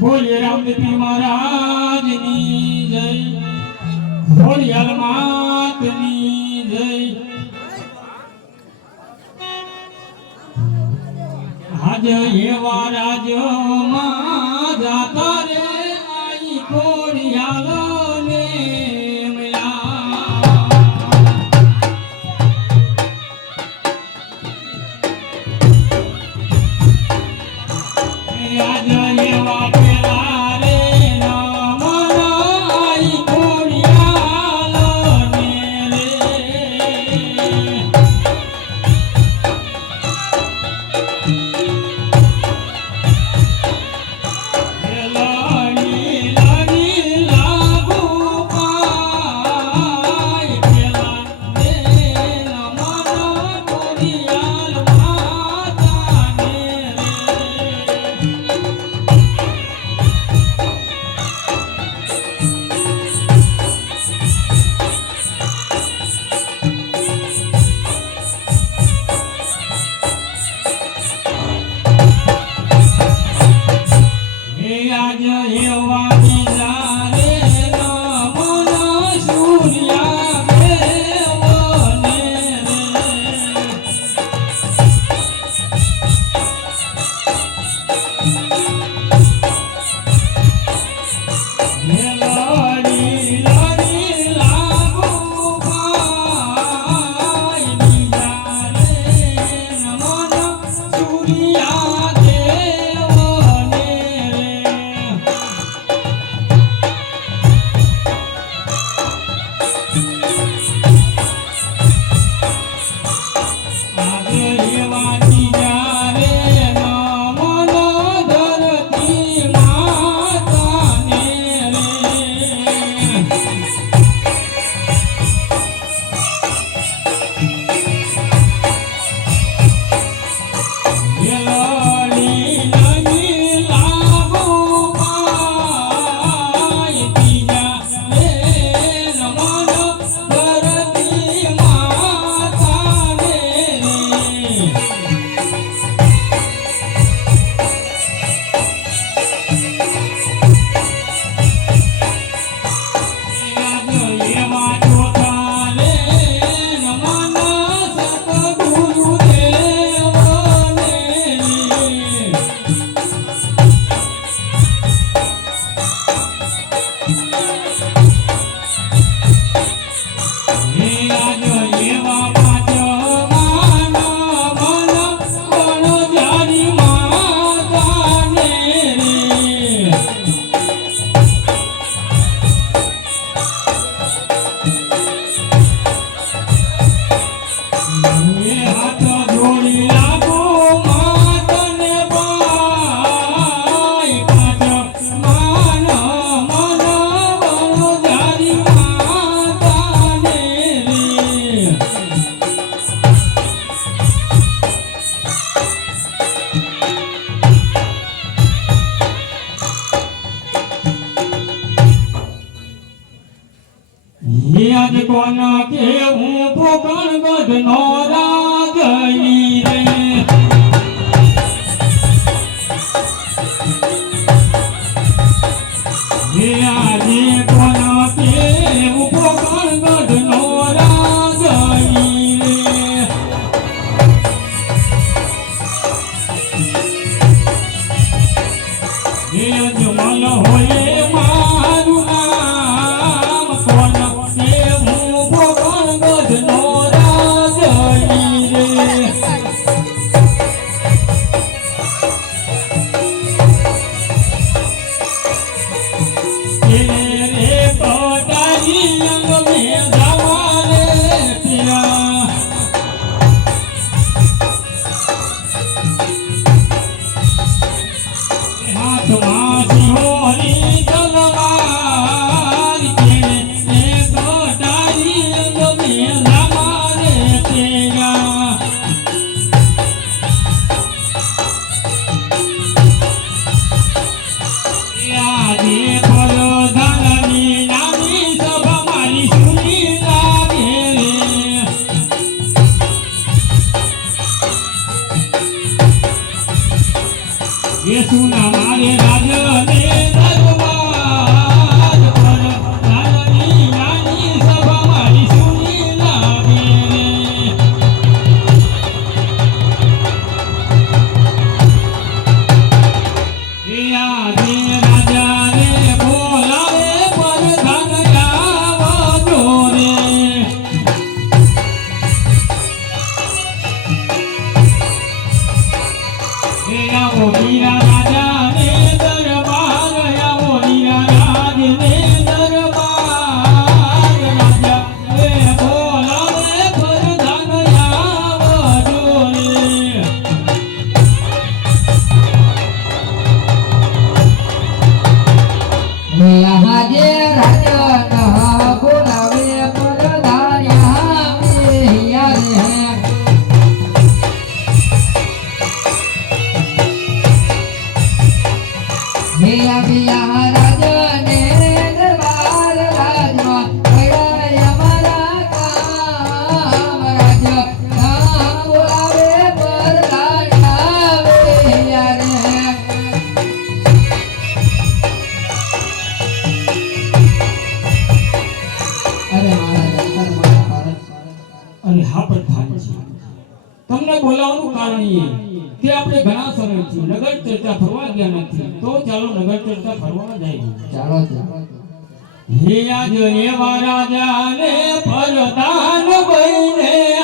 બોલે રામદેવ મહારાજની જય. ભોળિયાલની જય. આજ એવા રાજ્યોમાં કોણ કે હું ફૂકણ બધનો રાગ આજે રાજાને બોલાવે હા છે. તમને બોલાવવાનું કારણ એ કે આપણે ઘણા સમયથી નગર ચર્ચા ફરવા ગયા નથી. તો ચાલો નગર ચર્ચા ફરવા જઈએ ચાલો ચાલો. હે આજ એવા રાજાને ફરદાન હા